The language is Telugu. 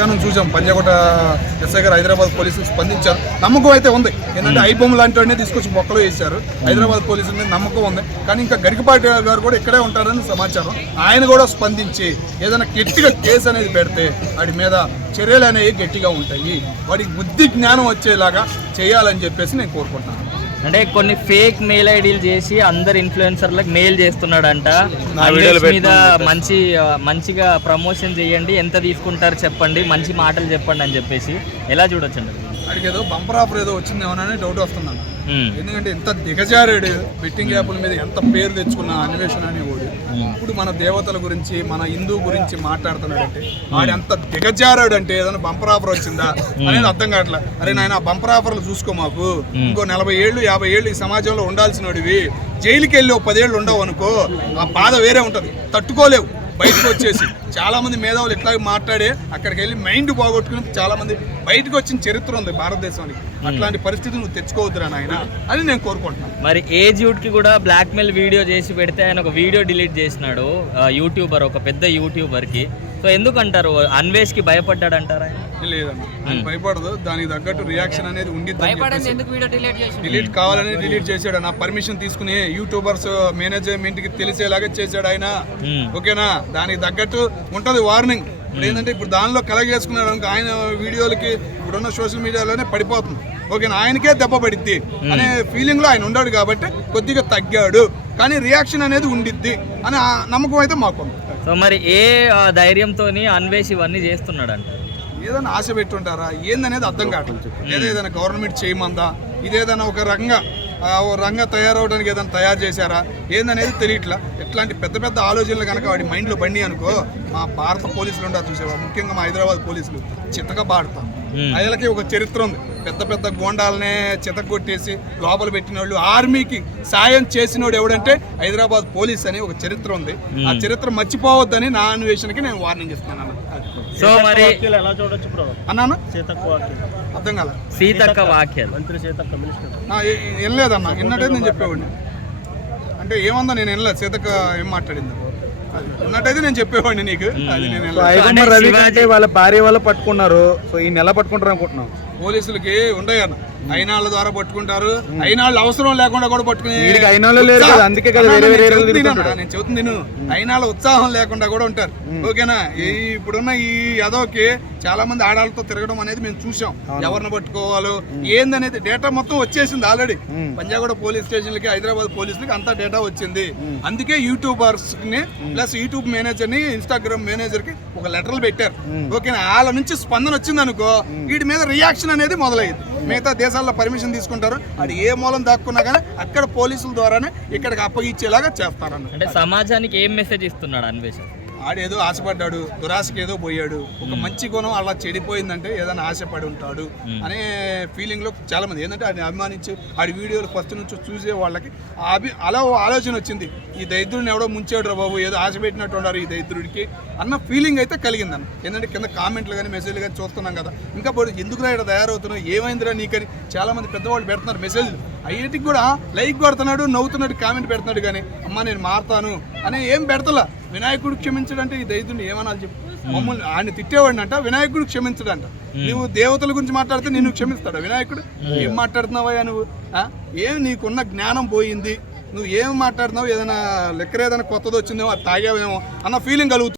మధ్యాహ్నం చూసాం. పంజాగుట్ట ఎస్ఐ గారు హైదరాబాద్ పోలీసులు స్పందించారు. నమ్మకం అయితే ఉంది. ఏంటంటే ఐబొమ్మ లాంటి వాడిని తీసుకొచ్చి బొక్కలు వేశారు. హైదరాబాద్ పోలీసుల మీద నమ్మకం ఉంది. కానీ ఇంకా గరికపాటి గారు కూడా ఇక్కడే ఉంటారని సమాచారం. ఆయన కూడా స్పందించి ఏదైనా గట్టిగా కేసు అనేది పెడితే వాడి మీద చర్యలు అనేవి గట్టిగా ఉంటాయి. వాడికి బుద్ధి జ్ఞానం వచ్చేలాగా చేయాలని చెప్పేసి నేను కోరుకుంటున్నాను. అంటే కొన్ని ఫేక్ మెయిల్ ఐడీలు చేసి అందరు ఇన్ఫ్లుయెన్సర్లకు మెయిల్ చేస్తున్నాడంట. మీద మంచి మంచిగా ప్రమోషన్ చేయండి. ఎంత తీసుకుంటారు చెప్పండి. మంచి మాటలు చెప్పండి అని చెప్పేసి. ఎలా చూడొచ్చండి? వాడికి ఏదో బంపర్ ఆఫర్ ఏదో వచ్చిందేమోనని డౌట్ వస్తున్నాను ఉమ్, ఎందుకంటే ఎంత దిగజారాడు బెట్టింగ్ యాప్ల మీద ఎంత పేరు తెచ్చుకున్న అన్వేషణ అనేవాడు ఇప్పుడు మన దేవతల గురించి మన హిందూ గురించి మాట్లాడుతున్నాడంటే వాడు ఎంత దిగజారాడు అంటే ఏదైనా బంపర్ ఆఫర్ వచ్చిందా అనేది అర్థం కావట్లే. అరే నాయన బంపర్ ఆఫర్లు చూసుకో మాకు. ఇంకో నలభై ఏళ్ళు యాభై ఏళ్ళు ఈ సమాజంలో ఉండాల్సినోడివి. జైలుకి వెళ్ళి ఒక పదేళ్ళు ఉండవు అనుకో ఆ బాధ వేరే ఉంటది. తట్టుకోలేవు. బయటకు వచ్చేసి చాలా మంది మేధావులు ఇట్లా మాట్లాడే అక్కడికి వెళ్ళి మైండ్ పోగొట్టుకుని చాలా మంది బయటకు వచ్చిన చరిత్ర ఉంది భారతదేశానికి. అట్లాంటి పరిస్థితి నువ్వు తెచ్చుకోవద్దురా నాయన అని నేను కోరుకుంటున్నాను. మరి ఏజ్కి కూడా బ్లాక్మెయిల్ వీడియో చేసి పెడితే ఆయన ఒక వీడియో డిలీట్ చేసినాడు యూట్యూబర్ ఒక పెద్ద యూట్యూబర్కి. సో ఎందుకంటారు? అన్వేష్కి భయపడ్డాడు అంటారా లేదన్న ఆయన భయపడదు. దానికి తగ్గట్టు రియాక్షన్ అనేది ఉండిద్ది భయపడింది ఎందుకు వీడియో డిలీట్ కావాలని డిలీట్ చేశాడు నా పర్మిషన్ తీసుకుని యూట్యూబర్స్ మేనేజ్మెంట్కి తెలిసేలాగా చేశాడు ఆయన. ఓకేనా? దానికి తగ్గట్టు ఉంటది వార్నింగ్ ఇప్పుడు ఏంటంటే ఇప్పుడు దానిలో కలగేసుకున్నాడు అనుకో ఆయన వీడియోలకి ఇప్పుడున్న సోషల్ మీడియాలోనే పడిపోతుంది. ఓకేనా? ఆయనకే దెబ్బ పడిద్ది అనే ఫీలింగ్లో ఆయన ఉన్నాడు కాబట్టి కొద్దిగా తగ్గాడు. కానీ రియాక్షన్ అనేది ఉండిద్ది అని ఆ నమ్మకం అయితే మాకు సో మరి ఏ ఆ, ధైర్యంతోని అన్వేష్ ఇవన్నీ చేస్తున్నాడు అంటారు ఏదైనా ఆశ పెట్టుంటారా? ఏందనేది అర్థం కావట్లేదు. ఏదో ఏదైనా గవర్నమెంట్ చేయమందా? ఇదేదైనా ఒక రంగ రంగ తయారవడానికి ఏదైనా తయారు చేశారా? ఏందనేది తెలియట్లా? ఇట్లాంటి పెద్ద పెద్ద ఆలోచనలు కనుక వాడి మైండ్లో బండి అనుకో మా భారత పోలీసులు ఉంటారు చూసేవా ముఖ్యంగా మా హైదరాబాద్ పోలీసులు చితక పాడతాం Hmm. అయ్యలకి ఒక చరిత్ర ఉంది. పెద్ద పెద్ద గోండాలనే చితక కొట్టేసి లోపల పెట్టిన వాళ్ళు ఆర్మీకి సాయం చేసినోడు ఎవడంటే హైదరాబాద్ పోలీస్ అని ఒక చరిత్ర ఉంది. ఆ చరిత్ర మర్చిపోవద్దని నా అన్వేషణకి నేను వార్నింగ్ ఇస్తున్నాను అన్న. సో మరి ఎలా చూడొచ్చు అన్నాను? సీతక్క వాక్యం అర్థం కాల. సీతక్క వాక్యాలు మంత్రి సీతక్క వినలేదన్న విన్నట్టయితే నేను చెప్పేవాడిని. అంటే ఏమందా నేను వినలేదు. సీతక్క ఏం మాట్లాడింది? అది విన్నట్టయితే నేను చెప్పేవాడిని నీకు. అది నేను అంటే రవి కంటే వాళ్ళ భార్య వాళ్ళు పట్టుకున్నారు. సో ఈ నెల పట్టుకుంటారు అనుకుంటున్నాం. పోలీసులకి ఉండయి అయినాళ్ళ ద్వారా పట్టుకుంటారు. అయినాళ్ళు అవసరం లేకుండా కూడా పట్టుకుని అందుకే. నేను చెబుతుంది నేను ఉత్సాహం లేకుండా కూడా ఉంటారు. ఓకేనా? ఈ ఇప్పుడున్న ఈ యదవకి చాలా మంది ఆడాలతో తిరగడం అనేది మేము చూసాం ఎవరిని పట్టుకోవాలో ఏందనేది డేటా మొత్తం వచ్చేసింది ఆల్రెడీ. పంజాగూడ పోలీస్ స్టేషన్లకి హైదరాబాద్ పోలీసులకి అంతా డేటా వచ్చింది. అందుకే యూట్యూబర్స్ని ప్లస్ యూట్యూబ్ మేనేజర్ని ఇన్స్టాగ్రామ్ మేనేజర్కి ఒక లెటర్లు పెట్టారు. ఓకేనా? వాళ్ళ నుంచి స్పందన వచ్చింది అనుకో వీటి మీద రియాక్షన్ అనేది మొదలయ్యింది. మిగతా దేశాల్లో పర్మిషన్ తీసుకుంటారు. అది ఏ మూలం దాక్కున్నా కానీ అక్కడ పోలీసుల ద్వారానే ఇక్కడికి అప్పగించేలాగా చేస్తారన్న అంటే సమాజానికి ఏం మెసేజ్ ఇస్తున్నాడు అన్వేషణ ఆడేదో ఆశపడ్డాడు దురాశకి ఏదో పోయాడు. ఒక మంచి గుణం అలా చెడిపోయిందంటే ఏదైనా ఆశపడి ఉంటాడు అనే ఫీలింగ్లో చాలా మంది ఏంటంటే ఆయన అభిమానించి ఆడి వీడియోలు ఫస్ట్ నుంచి చూసే వాళ్ళకి అభి అలా ఆలోచన వచ్చింది. ఈ దరిద్రుడిని ఎవడో ముంచాడు రా బాబు ఏదో ఆశ పెట్టినట్టు ఉన్నారు ఈ దరిద్రుడికి అన్న ఫీలింగ్ అయితే కలిగిందన్న. ఏంటంటే కింద కామెంట్లు కానీ మెసేజ్లు కానీ చూస్తున్నాం కదా. ఇంకా పోయి ఎందుకు ఇక్కడ తయారవుతున్నావు? ఏమైందిరా నీకని? చాలా మంది పెద్దవాళ్ళు పెడుతున్నారు మెసేజ్లు అయ్యేటికి కూడా లైక్ కొడుతున్నాడు నవ్వుతున్నాడు కామెంట్ పెడుతున్నాడు కానీ అమ్మ నేను మారుతాను అని ఏం పెడతలా. వినాయకుడు క్షమించడంటే ఈ దైతుని ఏమనాలి చెప్పు? మమ్మల్ని ఆయన తిట్టేవాడినంట అంట వినాయకుడు క్షమించడంట. నువ్వు దేవతల గురించి మాట్లాడితే నిన్ను క్షమిస్తాడు వినాయకుడు? ఏం మాట్లాడుతున్నావయ్యా నువ్వు? ఆ? ఏం నీకున్న జ్ఞానం పోయింది? నువ్వు ఏం మాట్లాడుతున్నావు? ఏదైనా లెక్కర ఏదైనా కొత్తది వచ్చిందేమో అది తాగావేమో అన్న ఫీలింగ్ కలుగుతుంది.